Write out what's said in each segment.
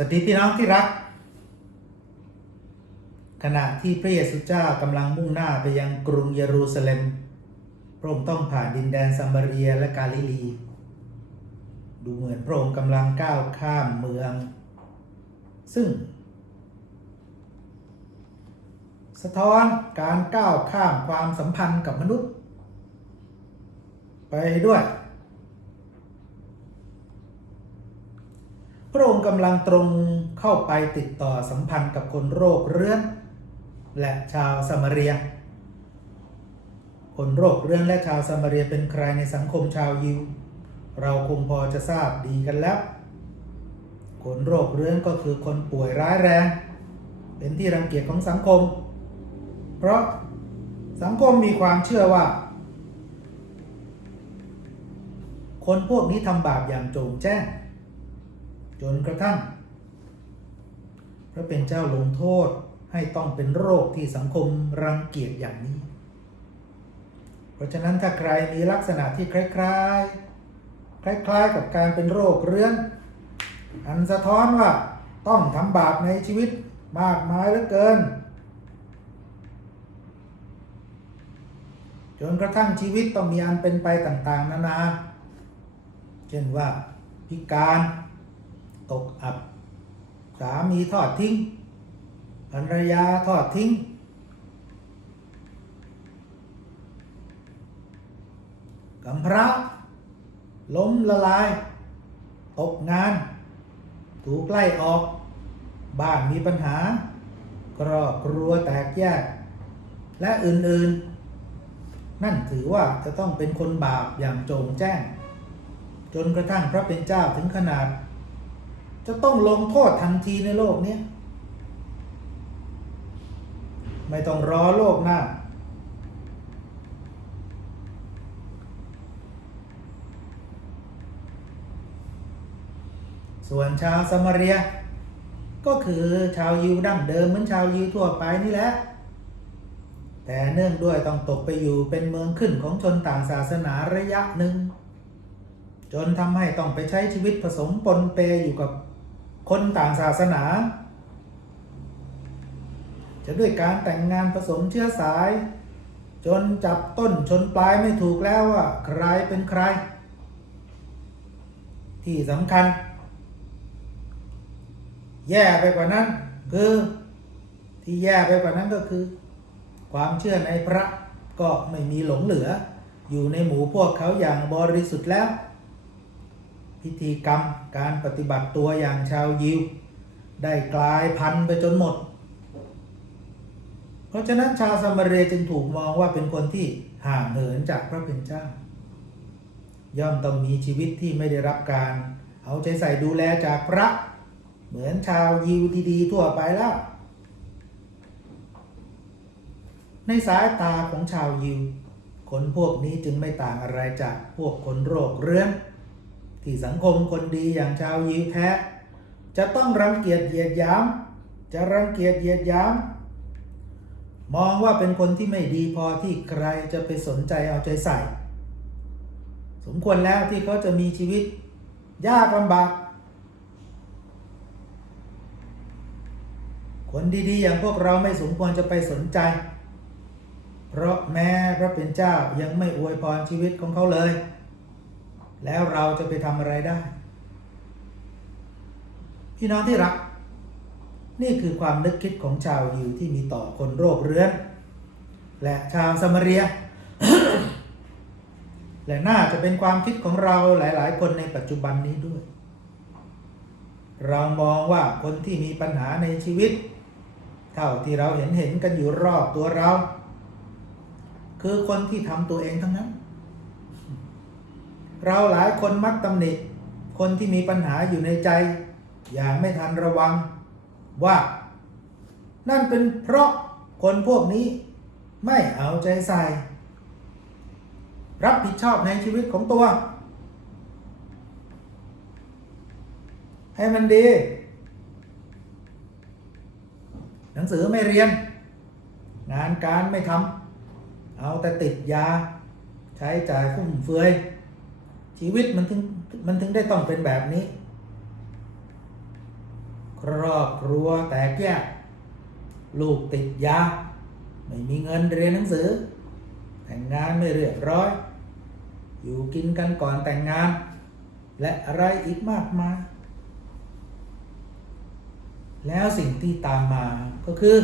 สวัสดีพี่น้องที่รัก ขณะที่พระเยซูเจ้ากำลังมุ่งหน้าไปยังกรุงเยรูซาเล็ม พระองค์ต้องผ่านดินแดนซัมมารียและกาลิลี ดูเหมือนพระองค์กำลังก้าวข้ามเมือง ซึ่ง สะท้อนการก้าวข้ามความสัมพันธ์กับมนุษย์ ไปด้วย พระองค์กำลังตรงเข้าไปติดต่อสัมพันธ์กับคนโรคเรื้อน และชาวสมาเรีย คนโรคเรื้อนและชาวสมาเรียเป็นใครในสังคมชาวยิว เราคงพอจะทราบดีกันแล้ว คนโรคเรื้อนก็คือคนป่วยร้ายแรง เป็นที่รังเกียจของสังคม เพราะสังคมมีความเชื่อว่า คนพวกนี้ทำบาปอย่างโจงแจ้ง จนกระทั่ง พระเป็นเจ้าลงโทษให้ต้องเป็นโรคที่สังคมรังเกียจอย่างนี้ เพราะฉะนั้นถ้าใครมีลักษณะที่คล้ายๆ คล้ายๆ กับการเป็นโรคเรื้อน อันสะท้อนว่าต้องทำบาปในชีวิตมากมายเหลือเกิน จนกระทั่งชีวิตต้องมีอันเป็นไปต่างๆ นานา เช่นว่าพิการ ตกอับ สามีทอดทิ้งภรรยาทอดทิ้งกำพร้าล้มละลาย ตกงาน ถูกไล่ออก บ้านมีปัญหาครอบครัวแตกแยก และอื่นๆ นั่นถือว่าจะต้องเป็นคนบาปอย่างโจงแจ้ง จนกระทั่งพระเป็นเจ้าถึงขนาด จะต้องลงโทษทันทีในโลกนี้ไม่ต้องรอโลกหน้า ส่วนชาวสมาเรีย ก็คือชาวยิวดั้งเดิมเหมือนชาวยิวทั่วไปนี่แหละ แต่เนื่องด้วยต้องตกไปอยู่เป็นเมืองขึ้นของชนต่างศาสนาระยะหนึ่ง จนทำให้ต้องไปใช้ชีวิตผสมปนเปอยู่กับ คนต่างศาสนา จะด้วยการแต่งงานผสมเชื้อสาย จนจับต้นชนปลายไม่ถูกแล้วว่าใครเป็นใคร ที่สำคัญ แย่ไปกว่านั้นคือที่แย่ไปกว่านั้นก็คือ ความเชื่อในพระก็ไม่มีหลงเหลือ อยู่ในหมู่พวกเขาอย่างบริสุทธิ์แล้ว พิธีกรรมการปฏิบัติตัวอย่างชาวยิว ได้กลายพันธุ์ไปจนหมด เพราะฉะนั้นชาวสมาเรียจึงถูกมองว่าเป็นคนที่ห่างเหินจากพระเป็นเจ้า ย่อมต้องมีชีวิตที่ไม่ได้รับการเอาใจใส่ดูแลจากพระ เหมือนชาวยิวดีๆทั่วไปแล้ว ในสายตาของชาวยิวคนพวกนี้จึงไม่ต่างอะไรจากพวกคนโรคเรื้อน ที่สังคมคนดีอย่างชาวยิวแท้ จะต้องรังเกียจเหยียดหยาม จะรังเกียจเหยียดหยาม มองว่าเป็นคนที่ไม่ดีพอที่ใครจะไปสนใจเอาใจใส่ สมควรแล้วที่เขาจะมีชีวิต ยากลำบากคนดีๆ อย่างพวกเราไม่สมควรจะไปสนใจ เพราะแม้พระเป็นเจ้ายังไม่อวยพรชีวิตของเขาเลย แล้วเราจะไปทำอะไรได้ พี่น้องที่รัก นี่คือความนึกคิดของชาวยิวที่มีต่อคนโรคเรื้อน และชาวสมาเรีย และน่าจะเป็นความคิดของเราหลายๆ คนในปัจจุบันนี้ด้วย เรามองว่าคนที่มีปัญหาในชีวิต เท่าที่เราเห็นเห็นกันอยู่รอบตัวเรา คือคนที่ทำตัวเองทั้งนั้น เราหลายคนมักตำหนิ คนที่มีปัญหาอยู่ในใจ อย่างไม่ทันระวังว่า นั่นเป็นเพราะคนพวกนี้ไม่เอาใจใส่ รับผิดชอบในชีวิตของตัว ให้มันดี หนังสือไม่เรียน งานการไม่ทำเอาแต่ติดยา ใช้จ่ายฟุ่มเฟือย ชีวิตมันถึงมันถึงได้ต้องเป็นแบบนี้ ครอบครัวแตกแยก ลูกติดยา ไม่มีเงินเรียนหนังสือ แต่งงานไม่เรียบร้อย อยู่กินกันก่อนแต่งงาน และอะไรอีกมากมาย แล้วสิ่งที่ตามมาก็คือ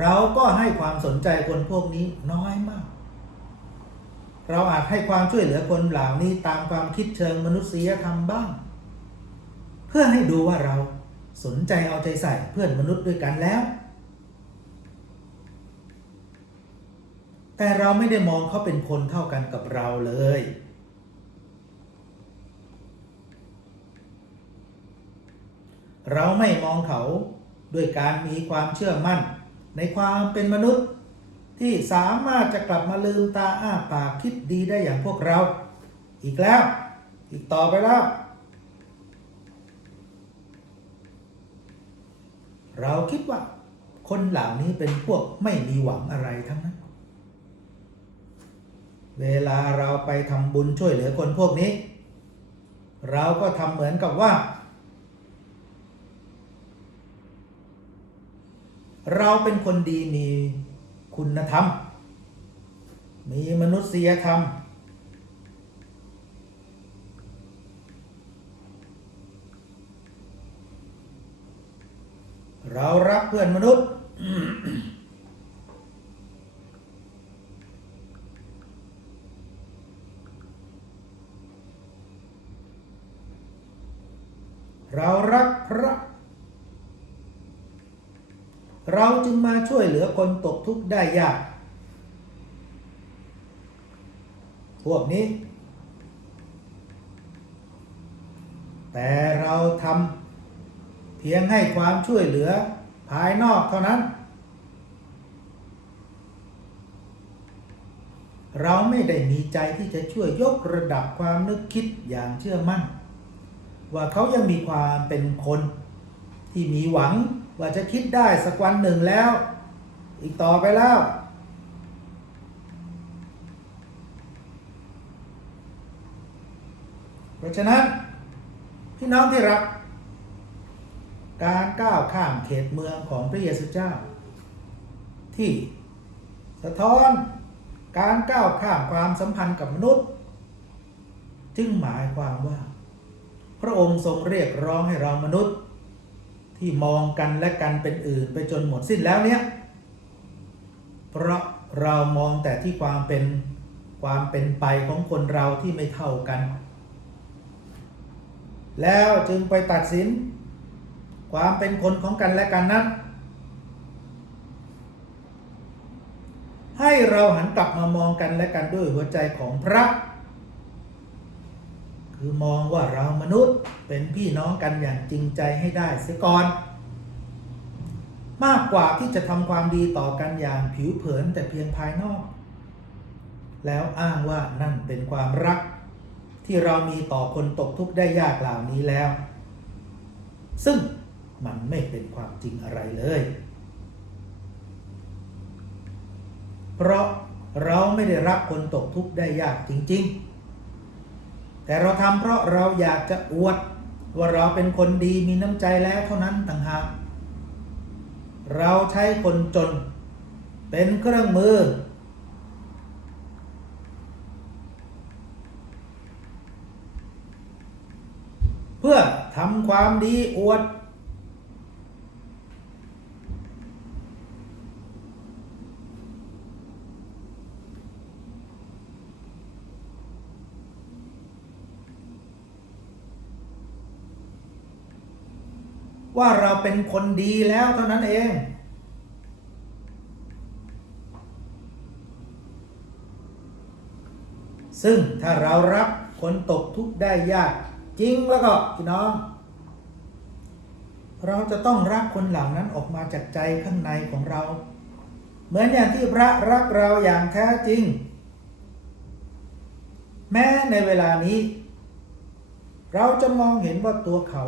เราก็ให้ความสนใจคนพวกนี้น้อยมาก เราอาจให้ความช่วยเหลือคนเหล่านี้ตามความคิดเชิงมนุษยธรรมบ้าง เพื่อให้ดูว่าเราสนใจเอาใจใส่เพื่อนมนุษย์ด้วยกันแล้ว แต่เราไม่ได้มองเขาเป็นคนเท่ากันกับเราเลย เราไม่มองเขาด้วยการมีความเชื่อมั่นในความเป็นมนุษย์ ที่สามารถจะกลับมาลืมตาอ้าปากคิดดีได้อย่างพวกเรา อีกแล้ว อีกต่อไปแล้ว เราคิดว่า คนเหล่านี้เป็นพวกไม่มีหวังอะไรทั้งนั้น เวลาเราไปทำบุญช่วยเหลือคนพวกนี้ เราก็ทำเหมือนกับว่าเราเป็นคนดีมี คุณธรรม มีมนุษยธรรม เรารักเพื่อนมนุษย์ เรารักพระ เรา จึงมาช่วยเหลือคนตกทุกข์ได้ยาก พวกนี้ แต่เราทำเพียงให้ความช่วยเหลือภายนอกเท่านั้น เราไม่ได้มีใจที่จะช่วยยกระดับความนึกคิดอย่างเชื่อมั่น ว่าเขายังมีความเป็นคนที่มีหวัง ว่าจะคิดได้สักวันหนึ่งแล้ว อีกต่อไปแล้ว เพราะฉะนั้น พี่น้องที่รัก การก้าวข้ามเขตเมืองของพระเยซูเจ้า ที่สะท้อนการก้าวข้ามความสัมพันธ์กับมนุษย์ จึงหมายความว่า พระองค์ทรงเรียกร้องให้เรามนุษย์ ที่มองกันและกันเป็นอื่นไปจนหมดสิ้นแล้วเนี่ย เพราะเรามองแต่ที่ความเป็นความเป็นไปของคนเราที่ไม่เท่ากัน แล้วจึงไปตัดสิน ความเป็นคนของกันและกันนั้นให้เราหันกลับมามองกันและกันด้วยหัวใจของพระ คือมองว่าเรามนุษย์เป็นพี่น้องกันอย่างจริงใจให้ได้เสียก่อน มากกว่าที่จะทำความดีต่อกันอย่างผิวเผินแต่เพียงภายนอก แล้วอ้างว่านั่นเป็นความรัก ที่เรามีต่อคนตกทุกข์ได้ยากเหล่านี้แล้ว ซึ่งมันไม่เป็นความจริงอะไรเลย เพราะเราไม่ได้รักคนตกทุกข์ได้ยากจริง ๆ แต่เราทำเพราะเราอยากจะอวด ว่าเราเป็นคนดีมีน้ำใจแล้วเท่านั้นต่างหากเราใช้คนจน เป็นเครื่องมือ เพื่อทำความดีอวด ว่าเราเป็นคนดีแล้วเท่านั้นเอง ซึ่งถ้าเรารับคนตกทุกข์ได้ยาก จริงแล้วก็พี่น้อง เราจะต้องรักคนเหล่านั้นออกมาจากใจข้างในของเรา เหมือนอย่างที่พระรักเราอย่างแท้จริง แม้ในเวลานี้ เราจะมองเห็นว่าตัวเขา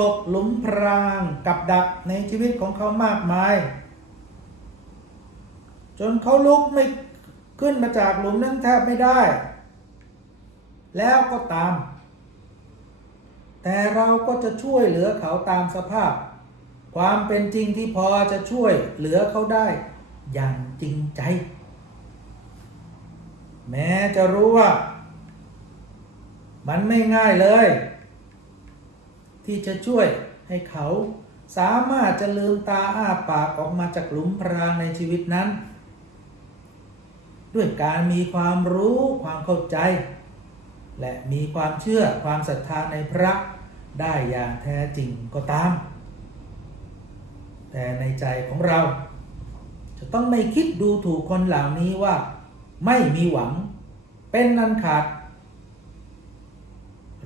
ตกหลุมพรางกับดักในชีวิตของเขามากมาย จนเขาลุกไม่ขึ้นมาจากหลุมนั้นแทบไม่ได้ แล้วก็ตาม แต่เราก็จะช่วยเหลือเขาตามสภาพ ความเป็นจริงที่พอจะช่วยเหลือเขาได้อย่างจริงใจ แม้จะรู้ว่า มันไม่ง่ายเลย ที่จะช่วยให้เขาสามารถจะลืมตาอ้าปากออกมาจากหลุมพรางในชีวิตนั้น ด้วยการมีความรู้ความเข้าใจ และมีความเชื่อความศรัทธาในพระได้อย่างแท้จริงก็ตาม แต่ในใจของเรา จะต้องไม่คิดดูถูกคนเหล่านี้ว่า ไม่มีหวัง เป็นนันขาด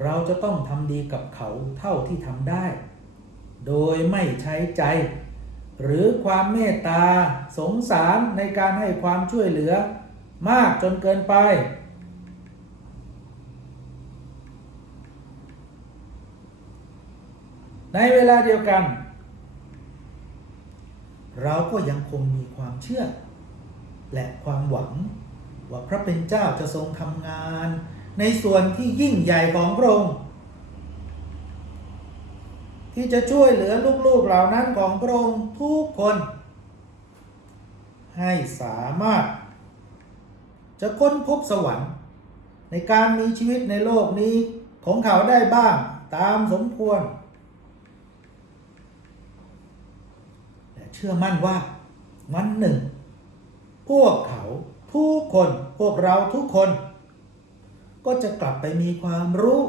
เราจะต้องทำดีกับเขาเท่าที่ทำได้ โดยไม่ใช้ใจ หรือความเมตตาสงสารในการให้ความช่วยเหลือมากจนเกินไป ในเวลาเดียวกัน เราก็ยังคงมีความเชื่อ และความหวัง ว่าพระเป็นเจ้าจะทรงทำงาน ในส่วนที่ยิ่งใหญ่ของพระองค์ที่จะช่วยเหลือลูกๆเหล่านั้นของพระองค์ทุกคน ให้สามารถ จะค้นพบสวรรค์ ในการมีชีวิตในโลกนี้ของเขาได้บ้างตามสมควรและเชื่อมั่นว่าวันหนึ่ง พวกเขาทุกคนพวกเราทุกคน ก็จะกลับไปมีความรู้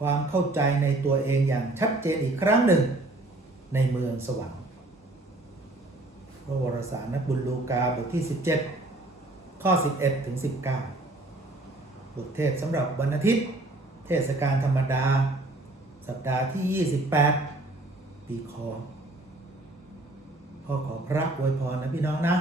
ความเข้าใจในตัวเองอย่างชัดเจนอีกครั้งหนึ่ง ในเมืองสวรรค์พระวรสารนักบุญลูกาบทที่ 17 ข้อ 11 ถึง 19 บทเทศสำหรับวันอาทิตย์ เทศกาลธรรมดา สัปดาห์ที่ 28 ปีคอพ่อขอพระอวยพรนะพี่น้องนะ